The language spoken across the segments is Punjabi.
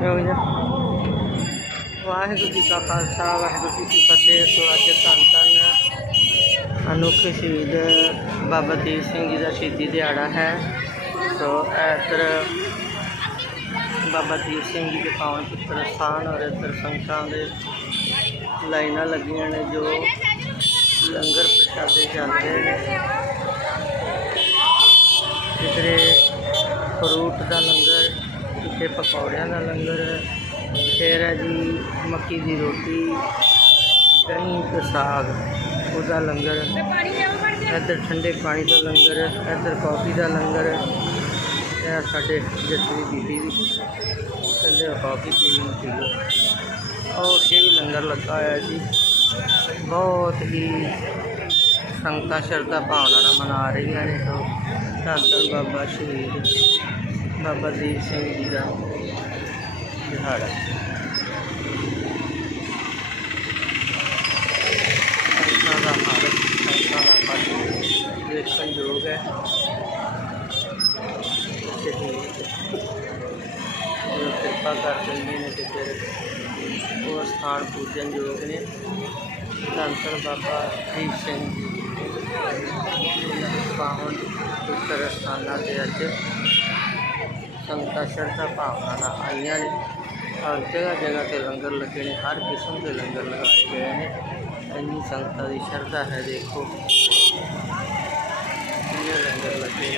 ਹੋ ਗਿਆ ਵਾਹਿਗੁਰੂ ਜੀ ਕਾ ਖਾਲਸਾ, ਵਾਹਿਗੁਰੂ ਜੀ ਕੀ ਫਤਿਹ। ਸੋ ਅੱਜ ਧੰਨ ਧੰਨ ਅਨੋਖੇ ਸ਼ਹੀਦ ਬਾਬਾ ਦੀਪ ਸਿੰਘ ਜੀ ਦਾ ਸ਼ਹੀਦੀ ਦਿਹਾੜਾ ਹੈ। ਸੋ ਇੱਧਰ ਬਾਬਾ ਦੀਪ ਸਿੰਘ ਜੀ ਦੇ ਪਾਵਨ ਪੁੱਤਰ ਸਥਾਨ ਔਰ ਇੱਧਰ ਸੰਗਤਾਂ ਦੇ ਲਾਈਨਾਂ ਲੱਗੀਆਂ ਨੇ ਜੋ ਲੰਗਰ ਪ੍ਰਸ਼ਾਦੇ ਚੱਲ ਨੇ। ਕਿਧਰੇ ਫਰੂਟ ਦਾ ਲੰਗਰ ਕਿਤੇ ਪਕੌੜਿਆਂ ਦਾ ਲੰਗਰ ਫਿਰ ਹੈ ਜੀ ਮੱਕੀ ਦੀ ਰੋਟੀ, ਦਹੀਂ ਤੇ ਸਾਗ, ਉਹਦਾ ਲੰਗਰ ਇੱਧਰ ਠੰਡੇ ਪਾਣੀ ਦਾ ਲੰਗਰ ਇੱਧਰ ਕੌਫੀ ਦਾ ਲੰਗਰ ਇਹ ਸਾਡੇ ਜਸਵੀ ਬੀਬੀ ਵੀ ਕਹਿੰਦੇ ਕਾਫੀ ਪੀਣੀ ਨੂੰ ਪੀ ਔਰ ਇਹ ਵੀ ਲੰਗਰ ਲੱਗਾ ਹੋਇਆ ਜੀ। ਬਹੁਤ ਹੀ ਸੰਗਤਾਂ ਸ਼ਰਧਾ ਭਾਵਨਾ ਨਾਲ ਮਨਾ ਰਹੀਆਂ ਨੇ। ਸੋ ਧੰਨ ਧੰਨ ਬਾਬਾ ਸ਼ਹੀਦ। ਬਾਬਾ ਦੀਪ ਸਿੰਘ ਜੀ ਦਾ ਦਿਹਾੜਾ ਸੰਗਤਾਂ ਦਾ ਹਾਲ ਸੰਗਤਾਂ ਦਾ ਪੱਖ ਦੇਖਣ ਯੋਗ ਹੈ ਤੇ ਜਦੋਂ ਕਿਰਪਾ ਕਰ ਦਿੰਦੇ ਨੇ ਤੇ ਫਿਰ ਉਹ ਸਥਾਨ ਪੂਜਨ ਯੋਗ ਨੇ ਧੰਨ ਧੰਨ ਬਾਬਾ ਦੀਪ ਸਿੰਘ ਜੀ ਇਹਨਾਂ ਦੇ ਪਾਵਨ ਪੁੱਤਰ ਸਥਾਨਾਂ ਤੇ ਅੱਜ ਸੰਗਤਾਂ, ਸ਼ਰਧਾ ਭਾਵਨਾ ਨਾਲ ਆਈਆਂ ਨੇ। ਔਰ ਜਗ੍ਹਾ ਜਗ੍ਹਾ ਤੇ ਲੰਗਰ ਲੱਗੇ ਨੇ, ਹਰ ਕਿਸਮ ਦੇ ਲੰਗਰ ਲਗਾਏ ਗਏ ਨੇ। ਇੰਨੀ ਸੰਗਤਾਂ ਦੀ ਸ਼ਰਧਾ ਹੈ, ਦੇਖੋ। ਕਿੰਨੇ ਲੰਗਰ ਲੱਗੇ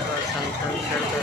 ਔਰ ਸੰਗਤਾਂ ਦੀ ਸ਼ਰਧਾ